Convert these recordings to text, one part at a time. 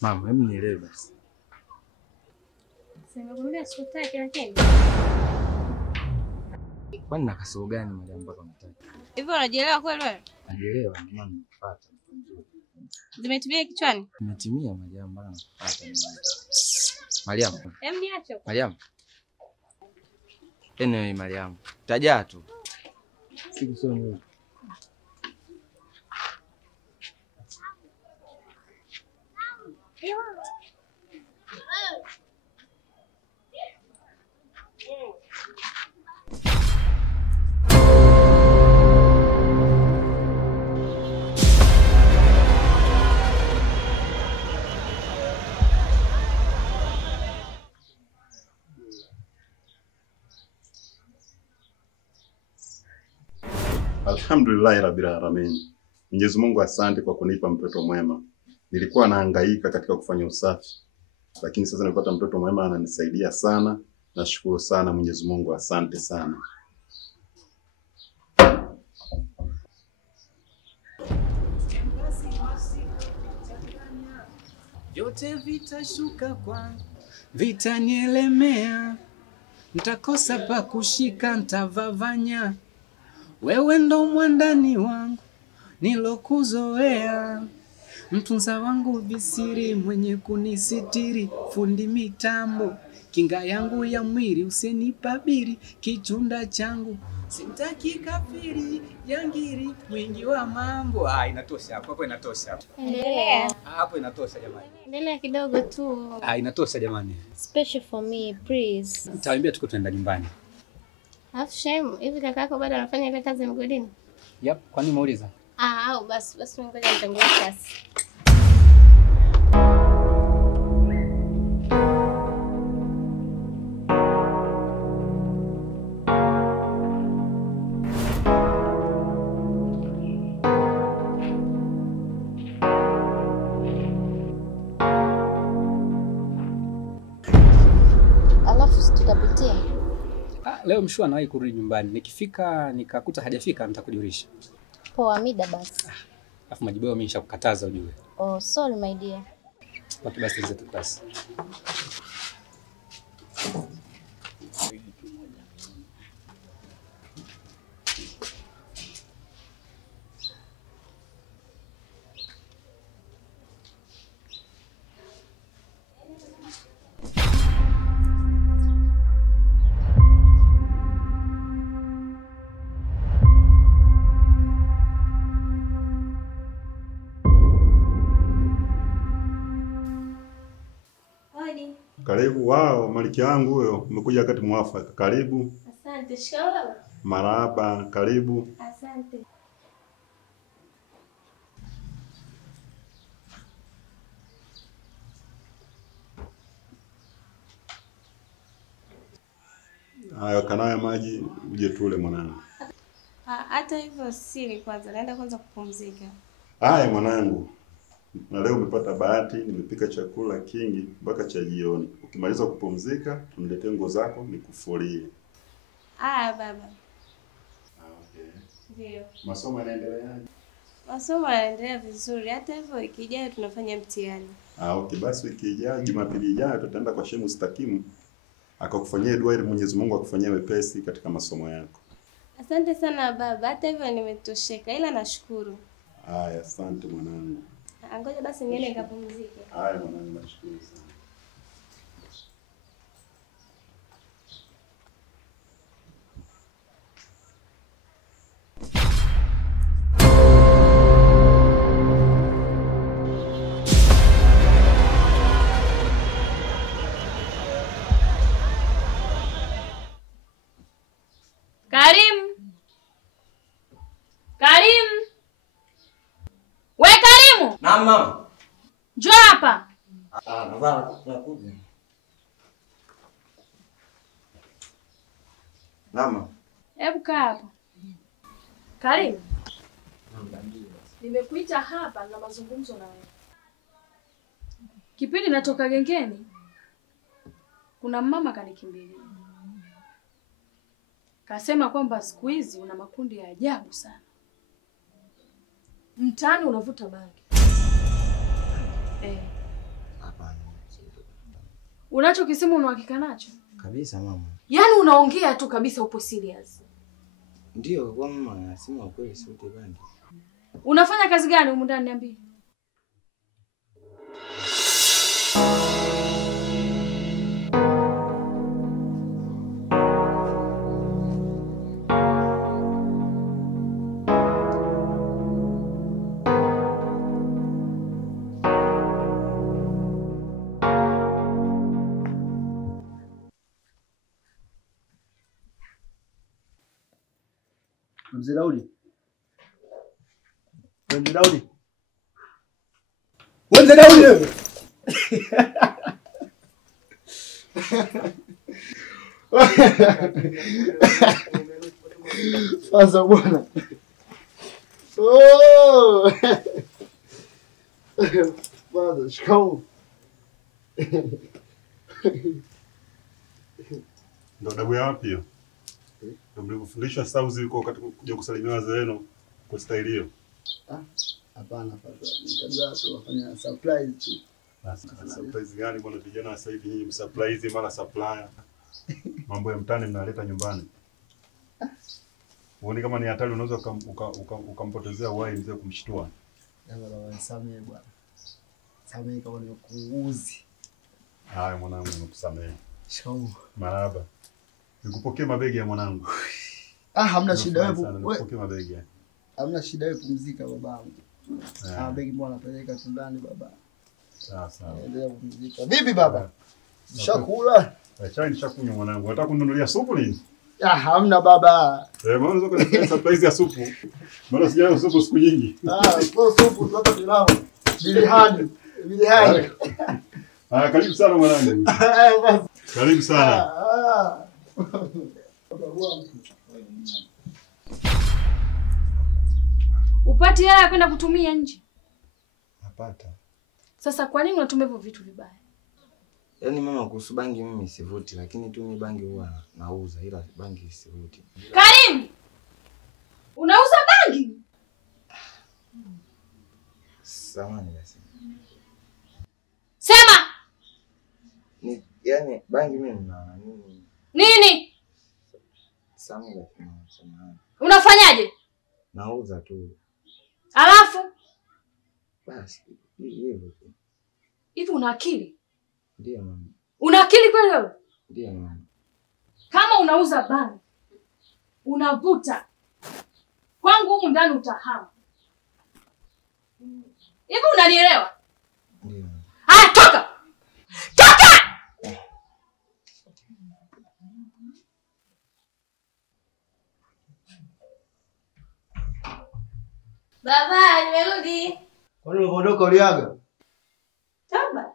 Mama, hebu nielewe basi. Sema kumbe sikutaki lakini. Kwani na kasoro gani madam mpaka unataka? Hivi unajielewa kweli wewe? Najielewa, mama nakufuata. Zimetumia kichwani? Nimetimia Mariam mpaka nakufuata. Mariam. Niache. Mariam. Anyway, Mariam. Tajaa tu. Siku sio nyingi. Alhamdulillah rabbil alamin. Mwenyezi Mungu asante kwa kunipa mtoto mwema. Nilikuwa nahangaika katika kufanya usafi, lakini sasa nimepata mtoto mwema ananisaidia sana. Nashukuru sana Mwenyezi Mungu, asante sana. Yote vitashuka kwangu, vitanielemea, nitakosa pa kushika, nitavavanya. Wewe ndo mwandani wangu, nilokuzoea, mtunza wangu visiri, mwenye kunisitiri, fundi mitambo, kinga yangu ya mwili, usenipabiri, kichunda changu, sitaki kafiri, jangiri, mwingi wa mambo. Inatosha hapo, hapo inatosha. Endelea. Hapo inatosha jamani. Endelea kidogo tu. Inatosha jamani. Special for me, please. Nitawaambia tuko tunaenda nyumbani. Alafu Shemu, hivi kaka yako bado anafanya ile kazi mgodini? Yep, kwani umeuliza? Au basi ngoja nitangulie kasi. Alafu tutapitia. Leo mshua anawahi kurudi nyumbani. Nikifika nikakuta hajafika nitakujulisha. Poa, mida basi. Alafu majibu yao mimi nishakukataza ujue. Oh, sorry my dear. Watu basi nzetu basi. Karibu. Wao, malkia wangu huyo, umekuja wakati mwafaka. Karibu. Asante. Shikamoo. Marahaba, karibu. Asante. Haya, kanawa maji uje tule mwanangu. Hata hivyo siri kwanza, naenda kwanza kupumzika. Haya mwanangu. Na leo umepata bahati, nimepika chakula kingi mpaka cha jioni. Ukimaliza kupumzika, uniletee nguo zako nikufulie. Baba. Okay. Ndio. Masomo yanaendeleaje? Masomo yanaendelea vizuri. Hata hivyo wiki ijayo tunafanya mtihani. Okay, basi wiki ijayo, Jumapili ijayo tutaenda kwa Sheikh Mustakimu akakufanyia dua ili Mwenyezi Mungu akufanyie wepesi katika masomo yako. Asante sana baba. Hata hivyo nimetosheka, ila nashukuru. Haya, asante mwanangu. Ngoja basi niende nikapumzike. Haya mwanangu, nashukuru sana. Karim! We Karimu! Naam mama. Njoo hapa. Nakuja. Naam. Hebu kaa hapa. Karim. Nimekuita hapa na mazungumzo na wewe. Kipindi natoka gengeni, kuna mama kanikimbilia. Kasema kwamba siku hizi una makundi ya ajabu sana. Mtaani unavuta bangi. Hapana. Unachokisema una uhakika nacho? Kabisa mama. Yaani unaongea tu kabisa, upo serious. Ndio, kwa mama anasema kweli sivute bangi. Unafanya kazi gani humu ndani niambie? Mzee Daudi. Mzee Daudi. Mzee Daudi. Sasa bwana. Oh! Bwana, shikamoo. Ndo adabu ya wapi hiyo? Ndio mlifundishwa sauzi yuko katika kuja kusalimia wazee wenu kwa staili hiyo? Hapana fadhali. Nitajua tu wafanya surprise tu. Surprise gani bwana, vijana sasa hivi nyinyi surprise mara supplier. Mambo ya mtani mnaleta nyumbani. Uone kama ni hatari, unaweza ukampotezea uhai mzee kumshtua. Baba nisamehe bwana. Samehe kama nimekuuzi. Haya mwanangu, nimekusamehe. Shikamoo. Marahaba. Nikupokee mabegi ya mwanangu. Hamna shida wewe. Nikupokee mabegi. Hamna shida wewe, pumzika babangu. Begi mbona napeleka ndani baba. Sawa. Endelea kupumzika. Vipi baba? Shakula? Chai nishakunywa mwanangu. Unataka kununulia supu nini? Hamna baba. Mbona unaweza kunifanya surprise ya supu? Mbona sijala supu siku nyingi? Kwa supu tu hapa tunao. Bilihani. Karibu sana mwanangu. Karibu sana. Upati hela ya kwenda kutumia nje? Napata. Sasa kwa nini unatumia hivyo vitu vibaya? Yaani mama, kuhusu bangi mimi sivuti, lakini tu mimi bangi huwa nauza, ila bangi sivuti. Karim! Unauza bangi? Samahani basi. Sema! Yaani bangi mimi na nini? Nini? Samahani. Unafanyaje? Nauza tu. Alafu? Basi, hivyo tu. Hivi una akili? Ndio mama. Una akili kweli wewe? Ndio mama. Kama unauza bangi, unavuta, kwangu humu ndani utahama. Hivi unanielewa? Ndio. Haya, toka! Toka! Baba, nimerudi. Kwani umeondoka uliaga? Toba.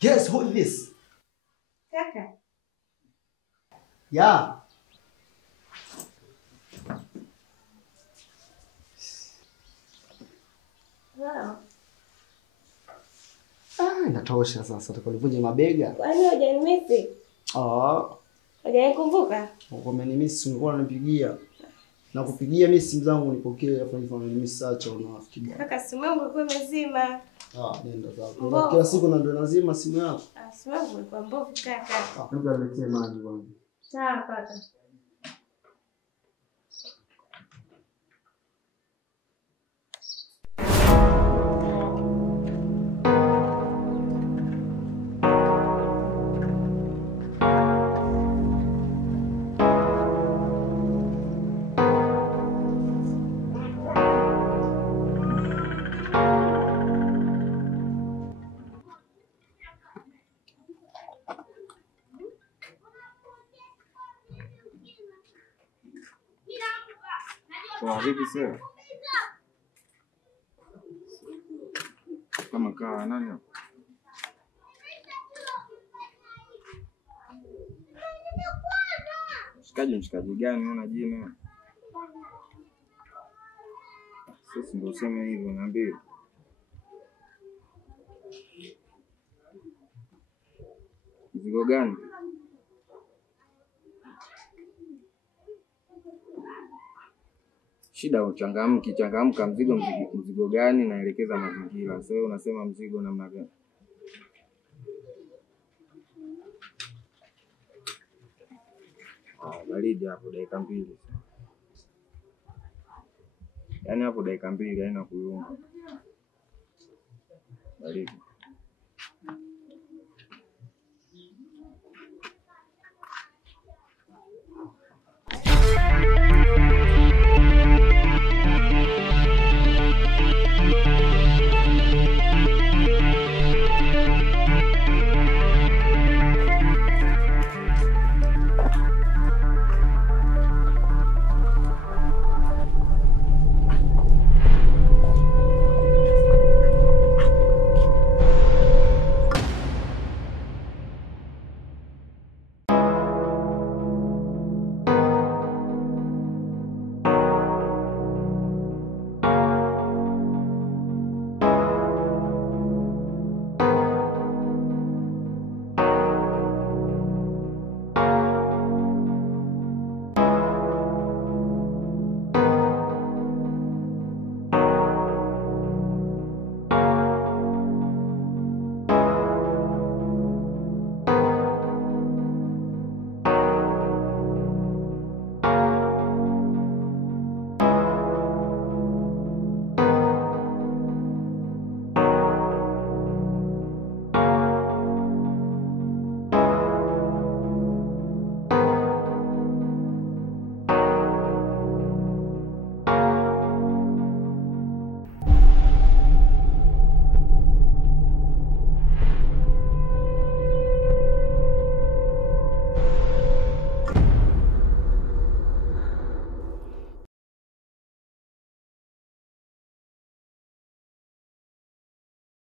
Yes, who is this? Kaka. Yeah. Wow. Inatosha sasa, tukalivunja mabega. Kwani hujanimisi? Hujanikumbuka? Umenimisi, ungekuwa unanipigia. Na kupigia mimi simu zangu nipokee, afa hivyo unanimisi acha unafikiri. Kaka, simu yangu ilikuwa imezima. Nenda zako. Kila siku ndio lazima simu yako. Simu yangu ilikuwa mbovu kaka. Nenda niletee maji bwana. Sawa kaka. Kwa vipi sasa? Kama kaa nani hapo? Mshikaji gani una jina? Sisi ndio useme hivyo, niambie. Mzigo gani? Shida uchangamki, changamka. Mzigo gani? Naelekeza mazingira. Sasa wewe unasema mzigo namna gani? Baridi hapo dakika 2. Yaani hapo dakika 2 haina kuyumba. Baridi.